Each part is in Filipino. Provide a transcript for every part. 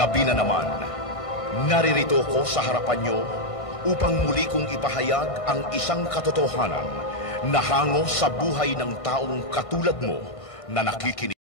Gabi na naman, naririto ko sa harapan nyo upang muli kong ipahayag ang isang katotohanan na hango sa buhay ng taong katulad mo na nakikinig.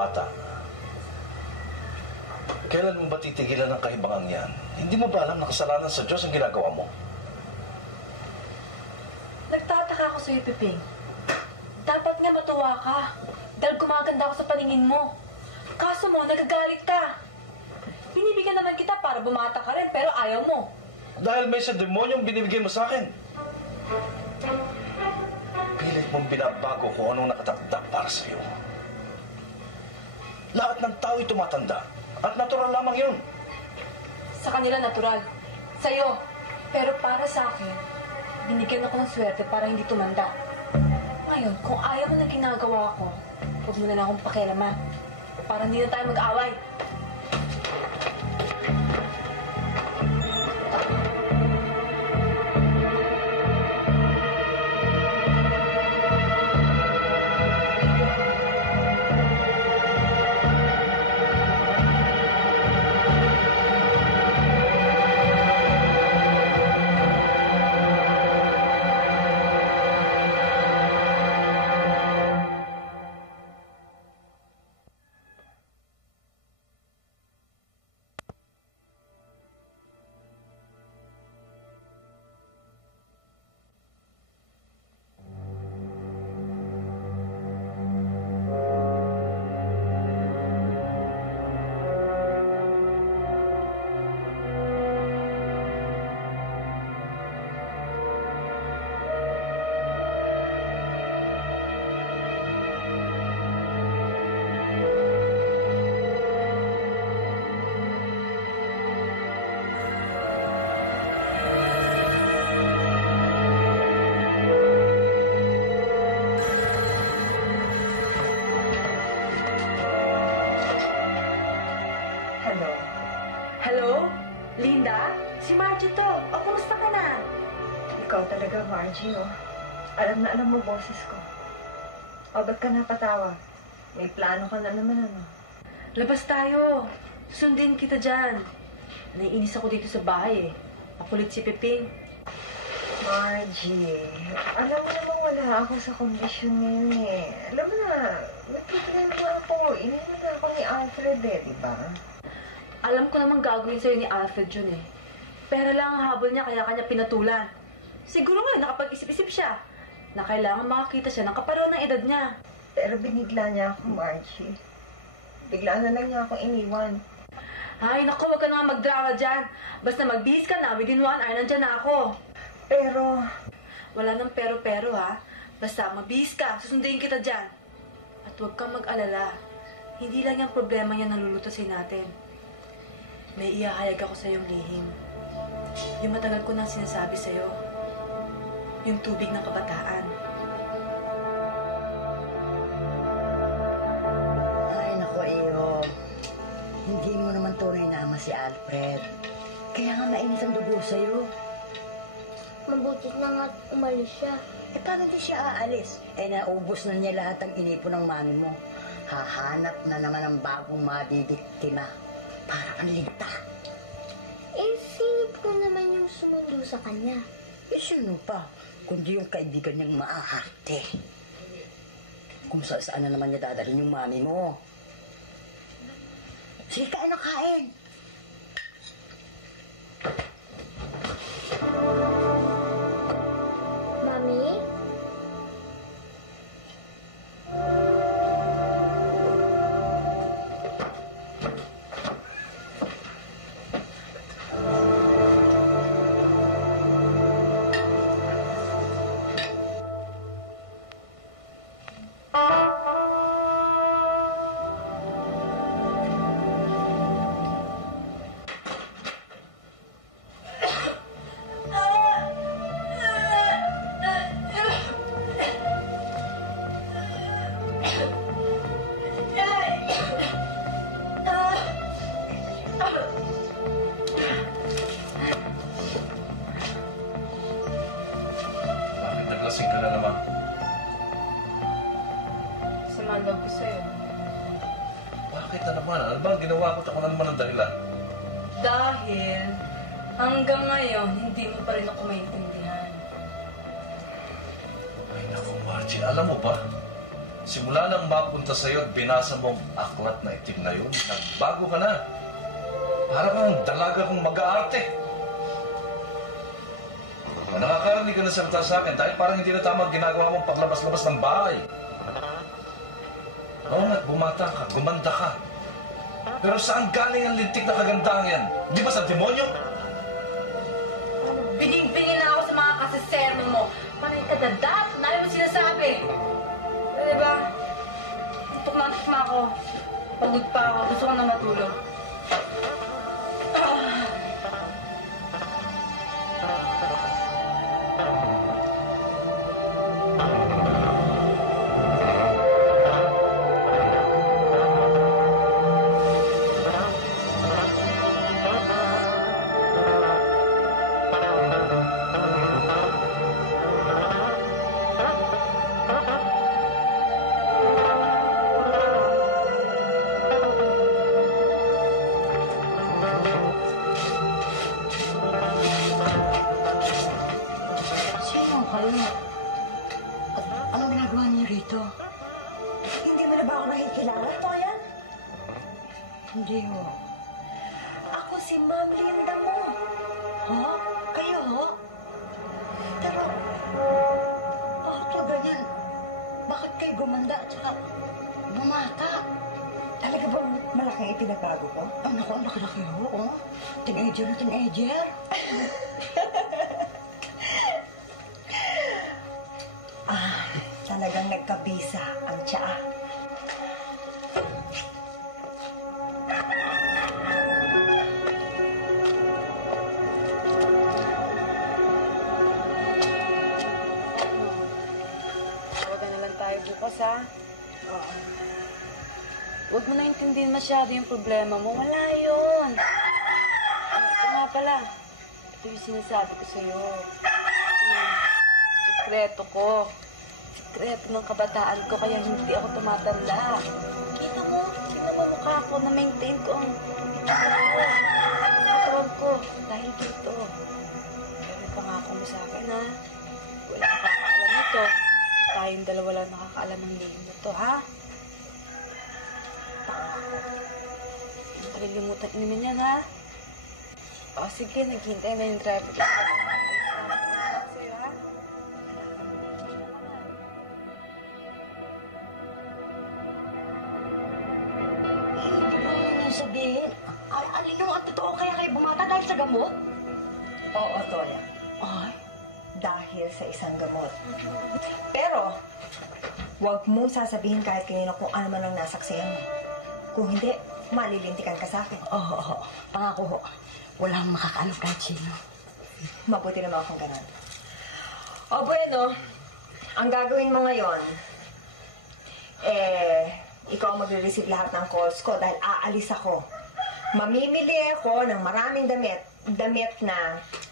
bata. Kailan mo ba titigilan ng kahibangang yan? Hindi mo ba alam na kasalanan sa Diyos ang ginagawa mo? Nagtataka ako sa'yo, Piping. Dapat nga matuwa ka. Dahil gumaganda ako sa paningin mo. Kaso mo, nagagalit ka. Binibigyan naman kita para bumata ka rin, pero ayaw mo. Dahil may sa demonyong binibigay mo sa akin. Pilit mong binabago kung anong nakatakda para sa iyo. Lahat ng tao'y tumatanda. At natural lamang yun. Sa kanila natural. Sa'yo. Pero para sa akin, binigyan ako ng swerte para hindi tumanda. Ngayon, kung ayaw mo na ginagawa ko, huwag mo na lang akong pakialaman. Para hindi na tayo mag-away. Linda? Si Margie to. O, kumusta ka na? Ikaw talaga, Margie, oh. Alam na alam mo boses ko. O, ba't ka napatawa? May plano ka na naman, ano? Labas tayo. Sundin kita dyan. Naiinis ako dito sa bahay, eh. Makulit si Piping. Margie, alam mo naman wala ako sa kondisyon ngayon, eh. Alam mo na, may problema ako. Iniwan na ako ni Alfred, eh, di ba? Alam ko namang gagawin sa'yo ni Alfred yun, eh. Pero lang ang habol niya, kaya kanya pinatulan. Siguro nga, nakapag-isip-isip siya na kailangan makakita siya ng kapareho ng edad niya. Pero binigla niya ako, Margie. Bigla na lang niya akong iniwan. Ay, naku, wag ka na nga magdrama dyan. Basta magbihis ka na, within 1 hour, nandyan na ako. Pero... Wala nang pero-pero, ha? Basta magbihis ka, susundin kita dyan. At huwag kang mag-alala. Hindi lang yung problema niya nalulutasin natin. May ihahayag ako sa iyong lihim. Yung matagal ko nang sinasabi sa'yo. Yung tubig ng kabataan. Ay, naku, iyo. Hindi mo naman tunay na ama si Alfred. Kaya nga mainit ang dugo sa'yo. Mabuti na nga umalis siya. Eh, paano di siya aalis? Eh, naubos na niya lahat ang inipon ng mami mo. Hahanap na naman ang bagong mabibiktima. Para kang ligta. Eh, sino po naman yung sumundo sa kanya? Eh, sino pa? Kundi yung kaibigan niyang maaharte. Kung saan na naman niya dadalhin yung mami mo. Sige, kain na kain. Mami? Bakit naglasing ka na naman? Sumandog ko sa'yo. Bakit na naman? Ano ba ang ginawa ko? Ako na naman ang dahilan. Dahil hanggang ngayon, hindi mo pa rin ako maintindihan. Ay, naku, Margie. Alam mo ba? Simula nang mapunta sa'yo at binasa mo ang aklat na itim na yun, nagbago ka na. Para kang dalaga kong mag-aarte. Nakakarinig ka na salita sa akin dahil parang hindi na tama ang ginagawa mong paglabas-labas ng bahay. Oo nga't bumata ka, gumanda ka. Pero saan galing ang lintik na kagandahan yan? Di ba sa demonyo? Bining-bingin na ako sa mga kaseserno mo. Panay ka dadat, namin mo sinasabi. Pero diba, tutok na ako. Pagod pa ako, gusto ko na matulog. Sino kayo? At anong ginagawa niyo rito? Hindi mo na ba ako nakikilala, Toya? Hindi ho. Ako si Ma'am Linda mo. Ha? Kayo ho? Pero, bakit ganyan? Bakit kayo gumanda at saka bumata? Talaga bang malaking ipinabago ko? Ang naku, ang laki-laki ho, oh. Teenager na teenager. Talagang nagkabisa ang tsaa. Tawagan na lang tayo bukas, ha? Huwag mo na intindihin masyado yung problema mo. Wala yun. Ito nga pala. Ito yung sinasabi ko sa'yo. Sikreto ko. Sikreto ng kabataan ko, kaya hindi ako tumatanda. Kita mo mukha ko, na-maintain ko ang katawan ko. Dahil dito. Pero pangako mo sa akin, ha? Wala kang kakaalam nito. Tayong dalawa lang nakakaalam ng liin nito, ha? Ang kalilimutan inumin yan, ha? O, sige, naghihintay na yung driver. Alis na ako sa'yo, ha? Ano nang sabihin? Alin ang totoo kaya kayo bumata dahil sa gamot? Oo, Toya. Ay, Dahil sa isang gamot. Pero, huwag mong sasabihin kahit kanino kung ano man ang nasaksihan mo. Kung hindi, malilintikan ka sa akin. oo. Pangako ho. Walang makakaalam kahit sino. Mabuti naman akong ganun. O, bueno, ang gagawin mo ngayon, ikaw ang magre-receive lahat ng calls ko dahil aalis ako. Mamimili ako ng maraming damit na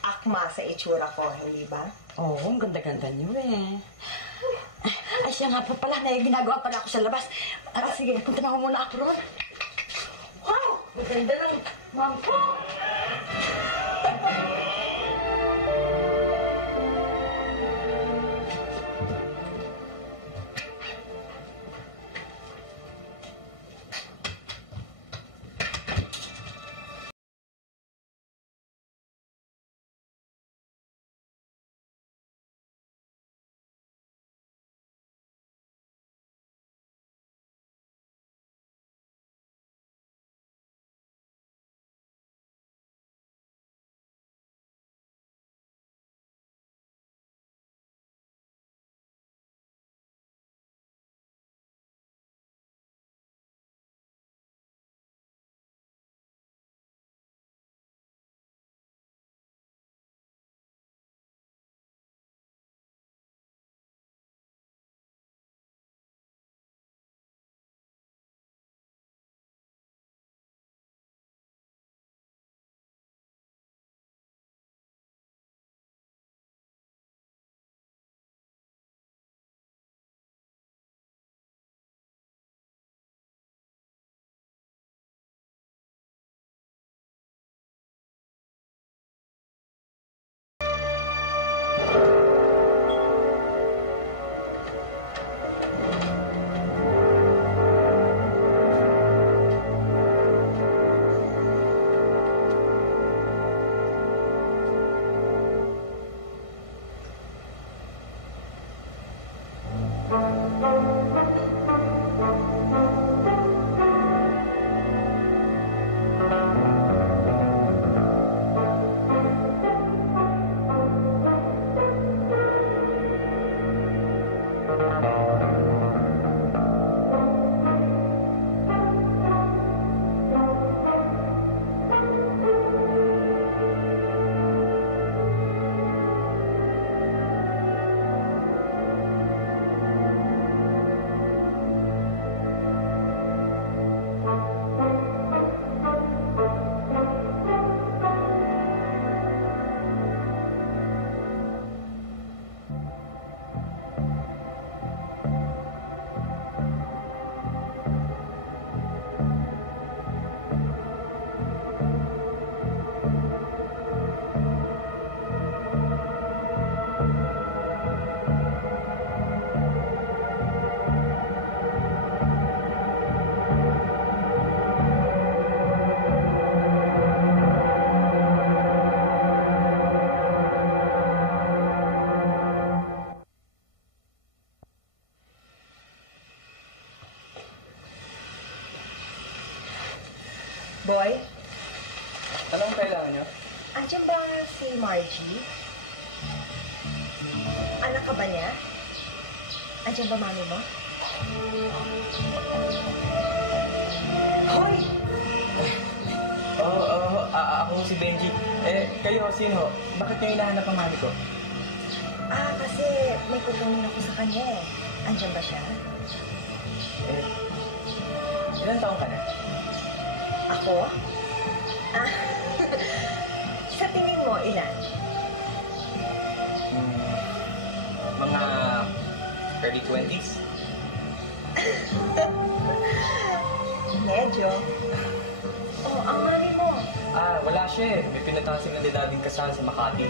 akma sa itsura ko, hindi ba? Oo, ang ganda-ganda niyo eh. Ay, siya nga po pala, may ginagawa pala ako sa labas. Sige, punta na ako muna ako ron. Wow! Maganda ng ma'am ko. Boy, Anong kailangan nyo? andyan ba si Margie? Anak ka ba niya? Andyan ba mami mo? Hoy! Oo, ako si Benji. Kayo, sino? Bakit nyo hinahanap ang mami ko? Kasi may kukunin ako sa kanya eh. Andyan ba siya? Ilan taong ka na? Ako? Sa tingin mo, ilan? Mga early 20s? Medyo. Ang mami mo. Wala siya eh. May pinuntahan sila ni Dading kasal sa Makati.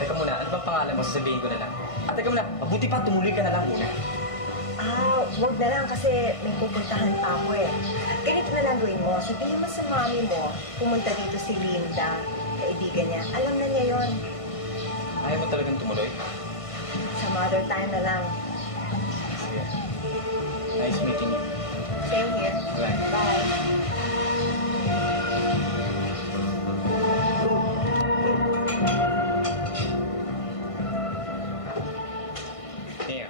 Teka muna, ano bang pangalan mo? Sasabihin ko na lang. Teka muna, mabuti pa, tumuloy ka na lang muna. Wag na lang kasi may pupuntahan pa ako eh. Ganito na lang gawin mo. Sabihin mo sa mami mo, pumunta dito si Linda, kaibigan niya. Alam na niya yon. Ayaw mo talagang tumuloy? Some other time na lang. Sige. Nice meeting you. Same here. Bye. Bye. Here.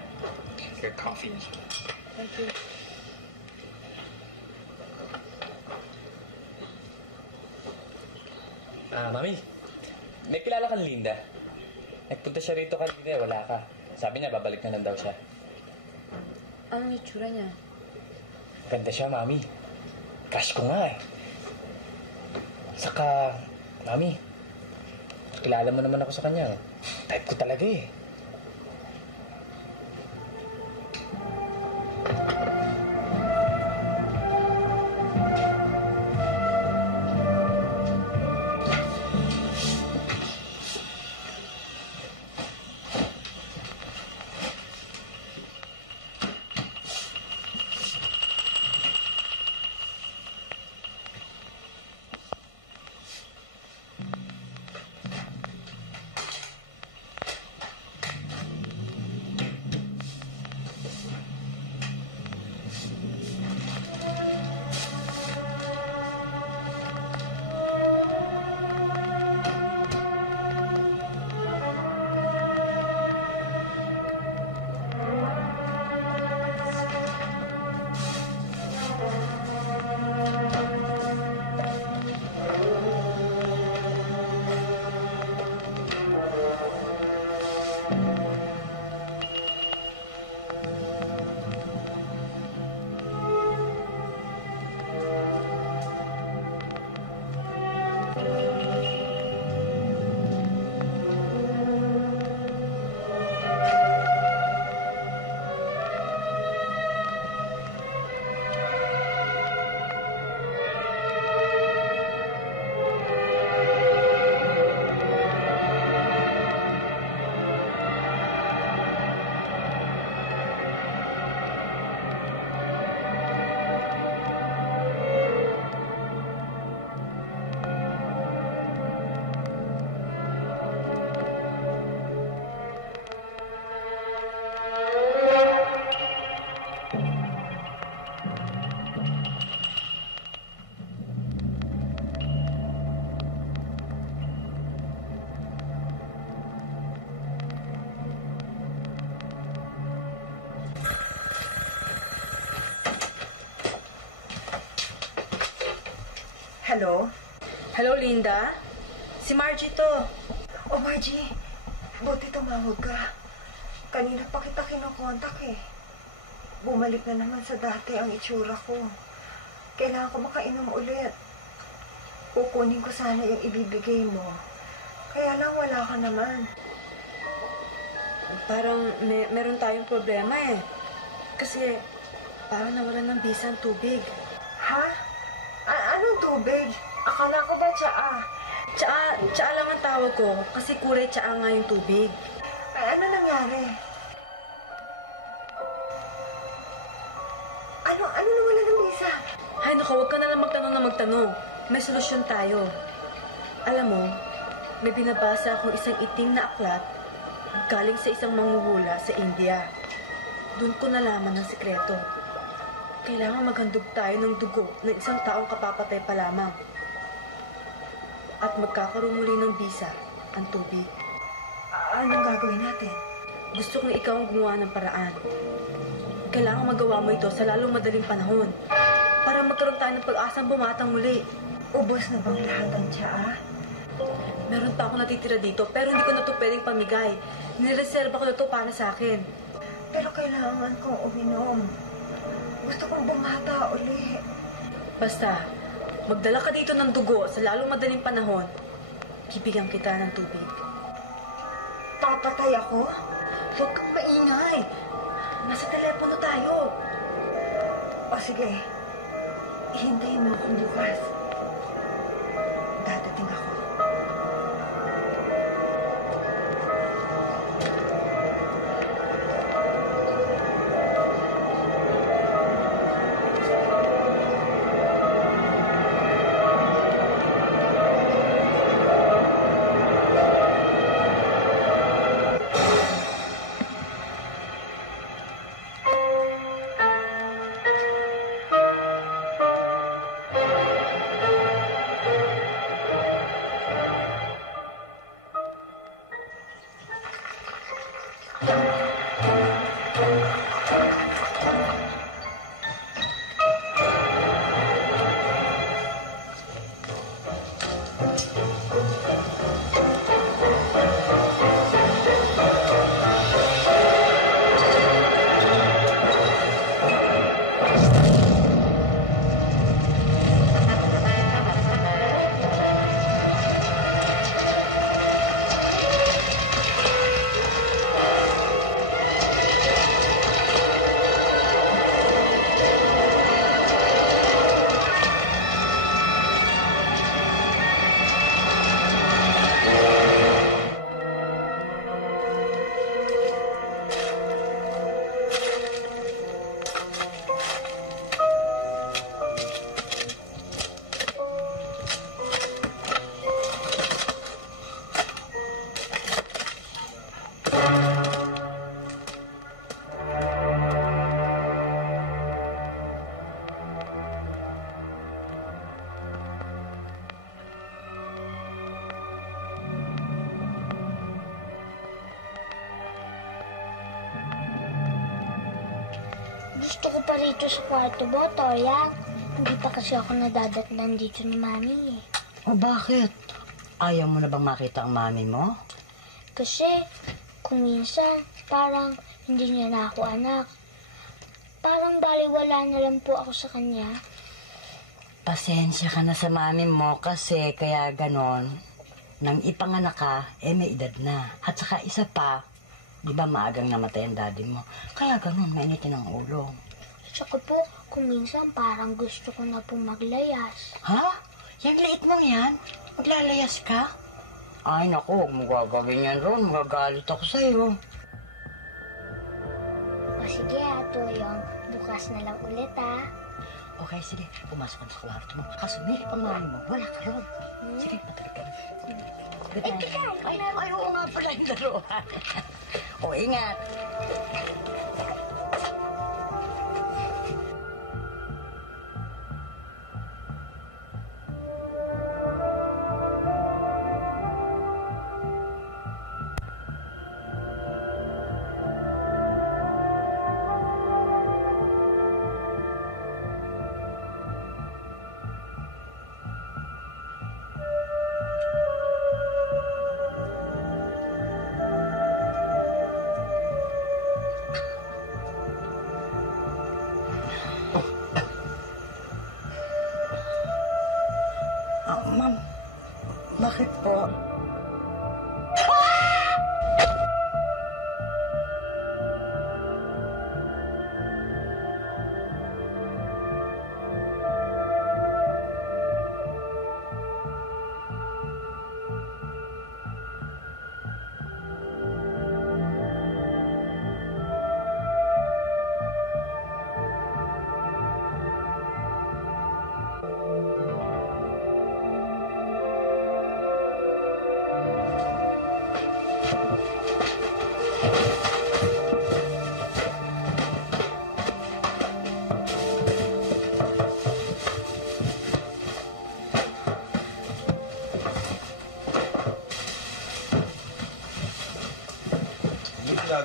Your coffee. Thank you. Mami, may kilala kang Linda. Nagpunta siya rito kanina, wala ka. Sabi niya, babalik na lang daw siya. Anong itsura niya? Ganda siya, Mami. Crush ko nga eh. Saka, Mami, kilala mo naman ako sa kanya. Type ko talaga eh. Hello? Hello, Linda? Si Margie to. Oh, Margie. Buti tumawag ka. Kanina pa kita kinokontak eh. Bumalik na naman sa dati ang itsura ko. Kailangan ko makainom ulit. Kukunin ko sana yung ibibigay mo. Kaya lang wala ka naman. Parang meron tayong problema eh. Kasi parang nawalan ng bisa ang tubig. Ha? Anong tubig? Akala ko ba tsaa? Tsaa lang ang tawag ko kasi kulay tsaa nga yung tubig. Ay, ano nangyari? Ano nawalan ng bisa? Ay, naku, huwag ka na lang magtanong. May solusyon tayo. Alam mo, may binabasa akong isang itim na aklat galing sa isang manghuhula sa India. Doon ko nalaman ng sikreto. Kailangan maghandog tayo ng dugo ng isang taong kapapatay pa lamang. At magkakaroon muli ng bisa ang tubig. Anong gagawin natin? Gusto kong ikaw ang gumawa ng paraan. Kailangan magawa mo ito sa lalong madaling panahon para magkaroon tayo ng pag-asang bumatang muli. Ubos na bang lahat ang tsaa? Meron pa ako natitira dito pero hindi ko na ito pwedeng pamigay. Nireserva ko na ito para sa akin. Pero kailangan kong uminom. Gusto kong bumata uli. Basta, magdala ka dito ng dugo sa lalong madaling panahon. Bibigyan kita ng tubig. Papatay ako? Huwag kang maingay. Nasa telepono tayo. O sige, hintayin mo akong bukas. Dadating ako. Gusto ko pa rito sa kwarto mo, Toya. Hindi pa kasi ako nadadatnan dito ni Mami eh. O bakit? Ayaw mo na bang makita ang mami mo? Kasi kung minsan parang hindi niya na ako anak. Parang baliwala na lang po ako sa kanya. Pasensya ka na sa mami mo kasi kaya ganon. Nang ipanganak ka, may edad na. At saka isa pa, di ba maagang namatay ang daddy mo? Kaya ganon, mainitin ang ulo. Tsaka po, kung minsan parang gusto ko na po maglayas. Ha? Yang liit mo yan? Maglalayas ka? Ay, naku, huwag mo gagawin yan, Ron. Magagalit ako sa'yo. O sige Tuyong, bukas na lang ulit Okay, sige. Pumasok ka na sa kwarto mo. Kaso, may pang mami mo. Wala ka, Ron. Sige, matalik ka na. Good night. Ay, oo nga pala yung dalawa. O, ingat.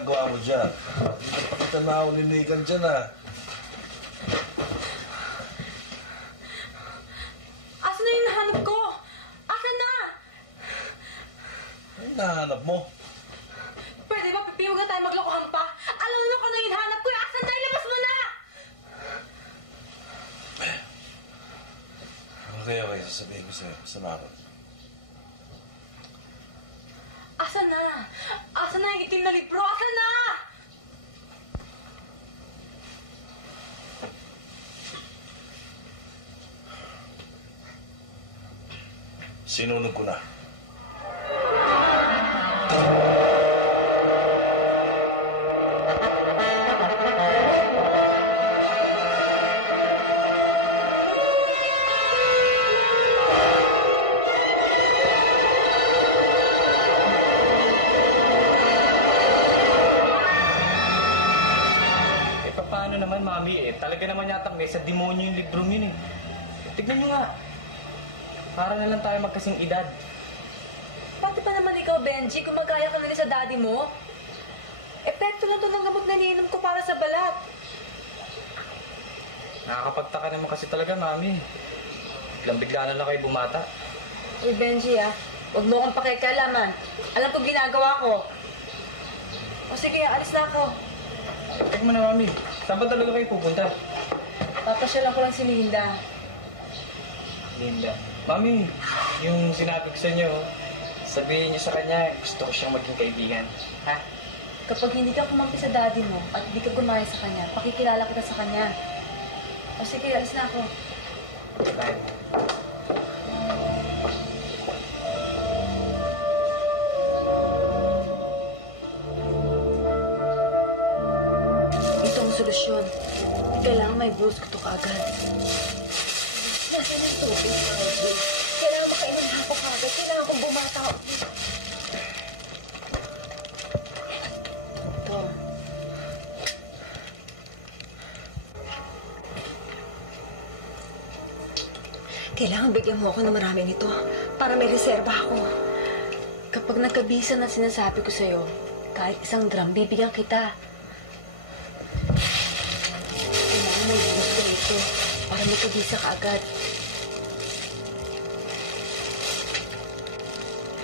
ginagawa mo dyan? Hindi ka pa kita naulinigan dyan, ah. Asan na yung nahanap ko? Asan na? Ano nahanap mo? Pwede ba, Pipi, huwag na tayo maglokohan pa? Alam mo ka na yung hanap ko. Asan na? Ilabas mo na! Okay, sasabihin ko sa'yo. Salamat. Asan na? Asan na yung itim na libro? Asan na? Sinunog ko na. Paano naman, Mami? Talaga naman yata may sa demonyo yung librong yun eh. Tignan nyo nga. Para na lang tayo magkasing edad. Pati pa naman ikaw, Benji, kung magkaya ka na rin sa daddy mo. Epekto na to ng gamot na iniinom ko para sa balat. Nakakapagtaka naman kasi talaga, Mami. Biglang-bigla na lang kayo bumata. Uy, Benji, huwag mo akong pakikialaman. Alam ko ginagawa ko. O sige, alis na ako. Tek mo na, Mami. Saan ba talaga kayo pupunta? Papasyalan ko lang si Linda. Linda. Mami, yung sinabi ko sa inyo, sabihin niyo sa kanya, gusto ko siyang maging kaibigan. Ha? Kapag hindi ka kumampi sa daddy mo at hindi ka gumaya sa kanya, pakikilala kita sa kanya. O sige, alis na ako. Bye. Ito ang solusyon. Kailangan may bruise ko ito kaagad. Nasaan ang tubig, Margie? Kailangan makainom na ako kagad. Kailangan kong bumata ulit. Ito. Kailangan bigyan mo ako ng marami nito para may reserba ako. Kapag nagkabisa na sinasabi ko sa'yo, kahit isang drum, bibigyan kita. Kailangan mo yung ko ito para magkabisa ka agad.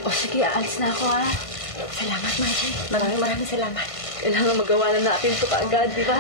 O sige, aalis na ako, ha? Salamat, Margie. Maraming salamat. Kailangan magawa na natin ito kaagad, di ba?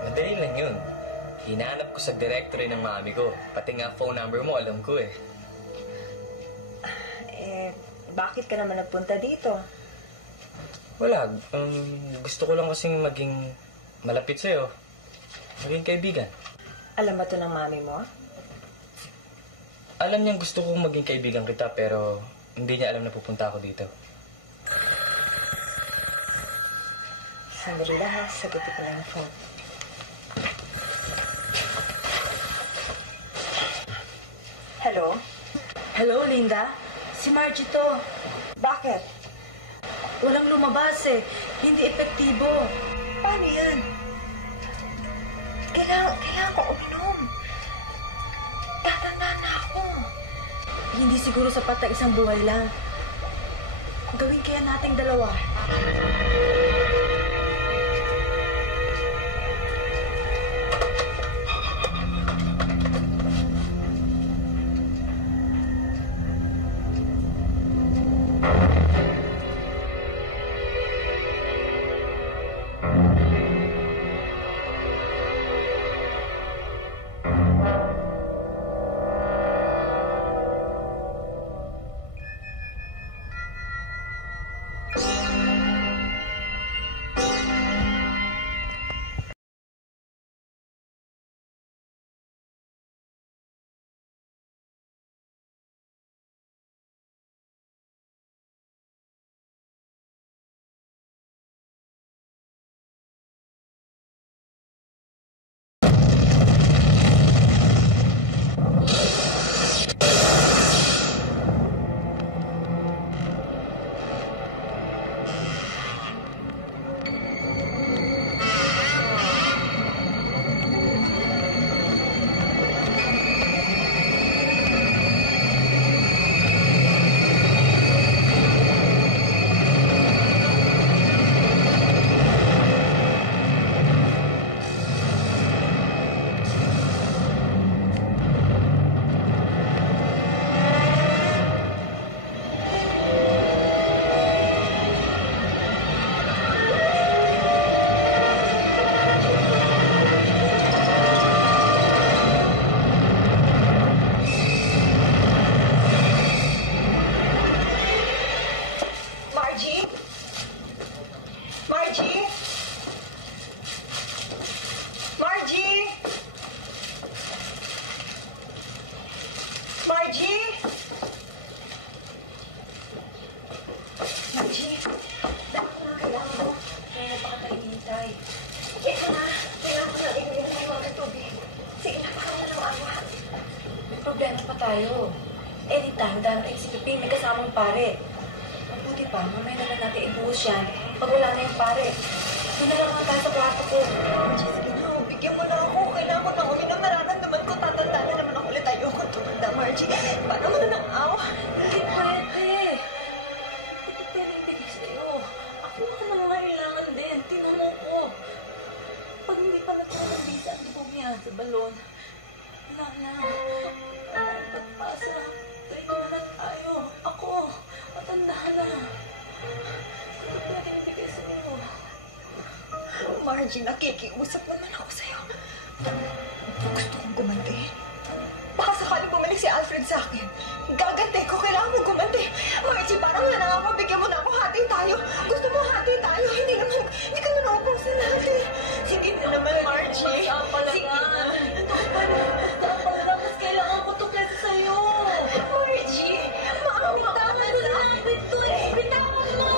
Madali lang yun. Hinanap ko sa directory ng mami ko. Pati nga phone number mo, alam ko eh. Bakit ka naman nagpunta dito? Wala. Gusto ko lang kasing maging malapit sa'yo. Maging kaibigan. Alam ba to ng mami mo? Alam niyang gusto kong maging kaibigan kita pero hindi niya alam na pupunta ako dito. Sandali lang ha, sagutin ko lang yung phone. Hello? Hello, Linda? Si Margie to. Bakit? Walang lumabas eh. Hindi epektibo. Paano yan? Kailangan ko uminom. Tatanda na ako. Hindi siguro sapat na isang buhay lang. Gawin kaya nating dalawa. Tayo. Anytime, darating si Piping, may kasamang pare. Mabuti pa, mamaya na lang natin ibuhos yan pag wala na yung pare. Doon na lang tayo sa kwarto ko. Sige na, bigyan mo na ako. Kailangan ko nang uminom. Nararamdaman ko. Tatanda na naman ako ulit. Ayoko tumanda, Margie. Paano mo na ng awa? Hindi pwede. Ito pwede ibigay sa'yo. Ako naman nangangailangan din. Tinan mo ko. Pag hindi pa nagkakabisa ang dumihan sa balon, wala na. Pag-asa, tayo na tayo. Ako, matanda na. Hindi pwede ibigay sa'yo. Margie, nakikiusap naman ako sa'yo. Gusto kong gumanti. Baka sakaling bumalik si Alfred sa akin. Gagantay ko, kailangan mo gumanti. Margie, parang nanangapabigyan mo na ako. Hati tayo. Gusto mo hati tayo. Hindi ka naman naubusan natin. Sige na naman, Margie. Sige na. Basta pala, mas kailangan ko to kesa sa'yo. Margie, maawitawan mo na. Ito eh, bitawan mo.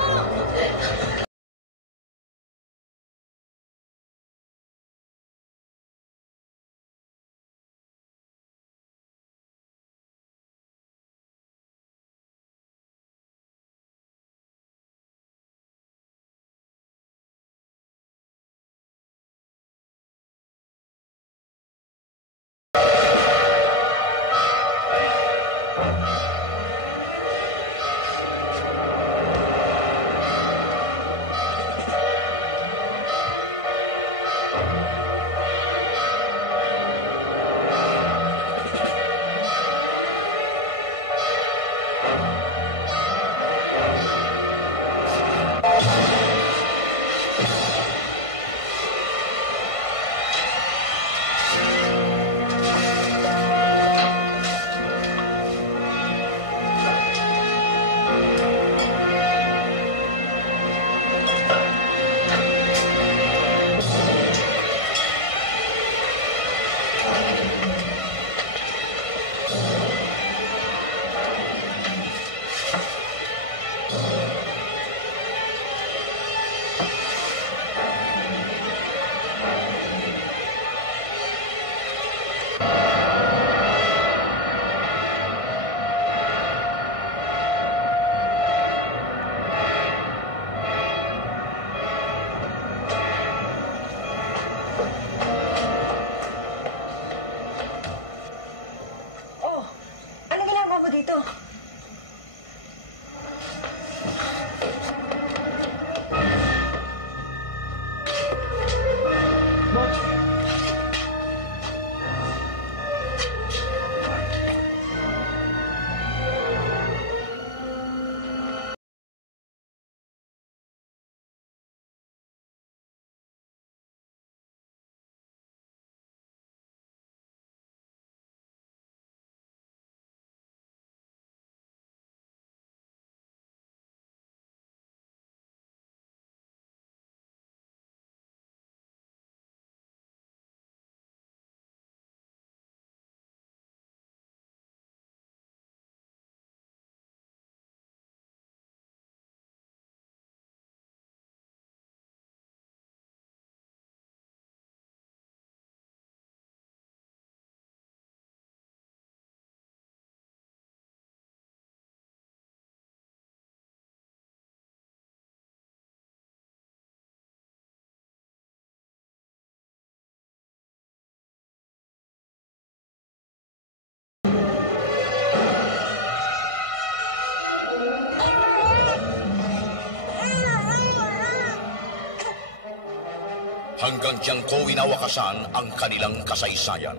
hanggang diyang ko winawakasan ang kanilang kasaysayan.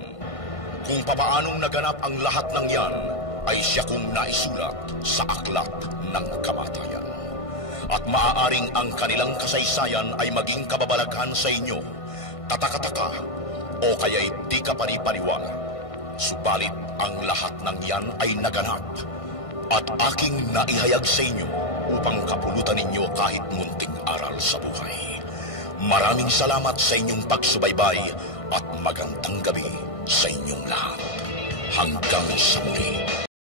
Kung papaanong naganap ang lahat ng yan, ay siya kong naisulat sa aklat ng kamatayan. At maaaring ang kanilang kasaysayan ay maging kababalaghan sa inyo, katakataka, o kaya'y di ka panipaniwala. Subalit ang lahat ng yan ay naganap at aking naihayag sa inyo upang kapulutan ninyo kahit munting aral sa buhay. Maraming salamat sa inyong pagsubaybay at magandang gabi sa inyong lahat. Hanggang sa muli.